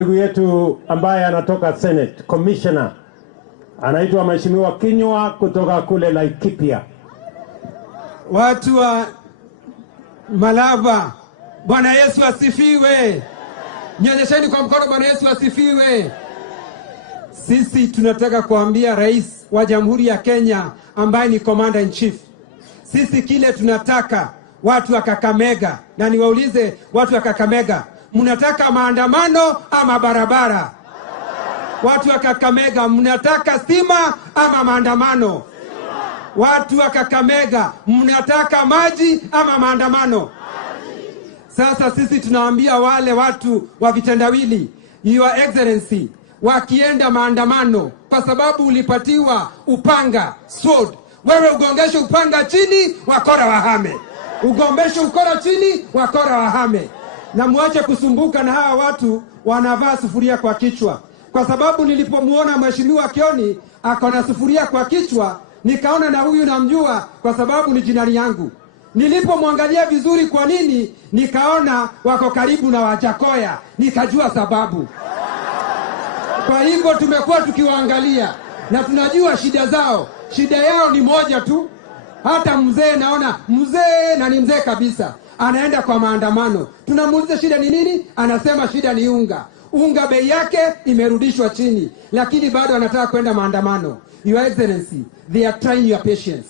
Ndugu yetu ambaye anatoka Senate, Commissioner, anaitwa Mheshimiwa Kinyua kutoka kule Laikipia. Watu wa Malava, Bwana Yesu asifiwe. Nyonyesheni kwa mkono, Bwana Yesu asifiwe. Sisi tunataka kuambia Rais wa Jamhuri ya Kenya ambaye ni Commander in Chief. Sisi kile tunataka watu wa Kakamega, na niwaulize watu wa Kakamega, mnataka maandamano ama barabara? Watu wa Kakamega, mnataka stima ama maandamano? Watu wa Kakamega, mnataka maji ama maandamano? Sasa sisi tunawaambia wale watu wa vitendawili, Your Excellency, wakienda maandamano kwa sababu ulipatiwa upanga, sword, wewe ugongeshe upanga chini, wakora wahame. Ugombeshe ukora chini, wakora wahame. Na muache kusumbuka na hawa watu wanavaa sufuria kwa kichwa. Kwa sababu nilipomuona Mheshimiwa Kioni akona sufuria kwa kichwa, nikaona na huyu namjua kwa sababu ni jinani yangu. Nilipomwangalia vizuri kwa nini, nikaona wako karibu na Wajakoya, nikajua sababu. Kwa hivyo tumekuwa tukiwaangalia na tunajua shida zao. Shida yao ni moja tu. Hata mzee, naona mzee na ni mzee kabisa, anaenda kwa maandamano. Tunamuuliza shida ni nini? Anasema shida ni unga. Unga bei yake imerudishwa chini, lakini bado anataka kwenda maandamano. Your Excellency, they are trying your patience.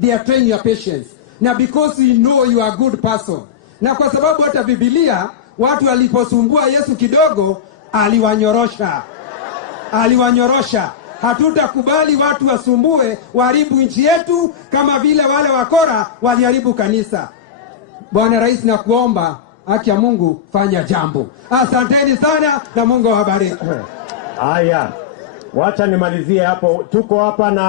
They are trying your patience. Na because we know you are a good person. Na kwa sababu hata Biblia, watu waliposumbua Yesu kidogo, aliwanyorosha. Aliwanyorosha. Hatutakubali watu wasumbue, waharibu nchi yetu kama vile wale wakora waliharibu kanisa. Bwana Rais, na kuomba haki ya Mungu, fanya jambo. Asanteni sana na Mungu awabariki. Haya, wacha nimalizie hapo. Tuko hapa na